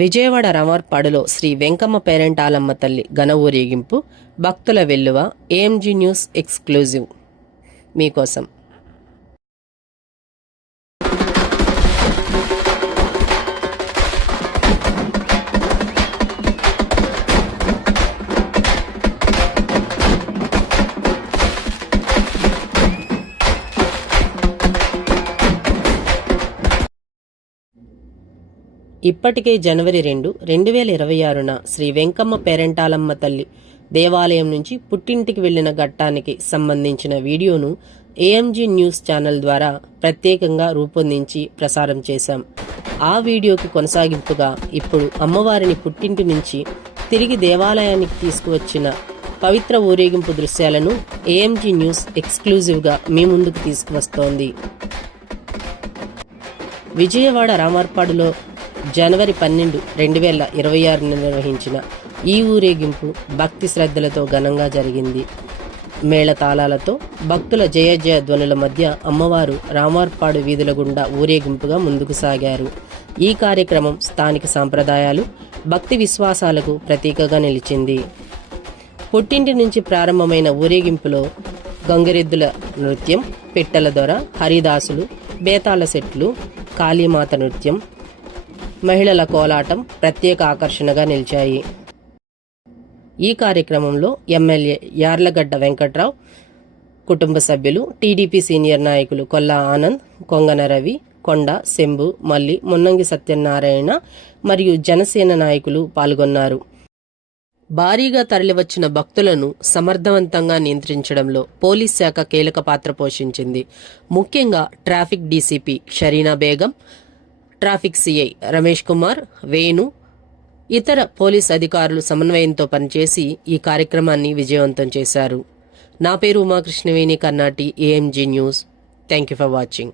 విజయవాడ రామర్పాడులో శ్రీ వెంకమ్మ పేరెంటాలమ్మ తల్లి ఘన ఊరేగింపు, భక్తుల వెల్లువ. ఏఎంజీ న్యూస్ ఎక్స్క్లూజివ్ మీకోసం. ఇప్పటికే జనవరి 2, 2026న శ్రీ వెంకమ్మ పేరెంటాలమ్మ తల్లి దేవాలయం నుంచి పుట్టింటికి వెళ్లిన ఘట్టానికి సంబంధించిన వీడియోను ఏఎంజీ న్యూస్ ఛానల్ ద్వారా ప్రత్యేకంగా రూపొందించి ప్రసారం చేశాం. ఆ వీడియోకి కొనసాగింపుగా ఇప్పుడు అమ్మవారిని పుట్టింటి నుంచి తిరిగి దేవాలయానికి తీసుకువచ్చిన పవిత్ర ఊరేగింపు దృశ్యాలను ఏఎంజీ న్యూస్ ఎక్స్క్లూజివ్గా మీ ముందుకు తీసుకువస్తోంది. విజయవాడ రామర్పాడులో జనవరి 12, 2026 నిర్వహించిన ఈ ఊరేగింపు భక్తి శ్రద్ధలతో ఘనంగా జరిగింది. మేళతాళాలతో భక్తుల జయ ధ్వనుల మధ్య అమ్మవారు రామర్పాడు వీధుల గుండా ఊరేగింపుగా ముందుకు సాగారు. ఈ కార్యక్రమం స్థానిక సాంప్రదాయాలు, భక్తి విశ్వాసాలకు ప్రతీకగా నిలిచింది. పుట్టింటి నుంచి ప్రారంభమైన ఊరేగింపులో గంగిరెద్దుల నృత్యం, పిట్టల దొర, హరిదాసులు, బేతాళ సెట్లు, కాళీమాత నృత్యం, మహిళల కోలాటం ప్రత్యేక ఆకర్షణగా నిలిచాయి. ఈ కార్యక్రమంలో ఎమ్మెల్యే యార్లగడ్డ వెంకట్రావు, కుటుంబ సభ్యులు, టీడీపీ సీనియర్ నాయకులు కొల్లా ఆనంద్, కొంగన రవి, కొండ, శంభు, మల్లి, మున్నంగి సత్యనారాయణ మరియు జనసేన నాయకులు పాల్గొన్నారు. భారీగా తరలివచ్చిన భక్తులను సమర్థవంతంగా నియంత్రించడంలో పోలీస్ శాఖ కీలక పాత్ర పోషించింది. ముఖ్యంగా traffic DCP Shareena Begum, traffic CI Ramesh Kumar, Venu, ఇతర పోలీస్ అధికారులు సమన్వయంతో పనిచేసి ఈ కార్యక్రమాన్ని విజయవంతం చేశారు. నా పేరు Umakrishnaveni Karnati, AMG news. Thank you for watching.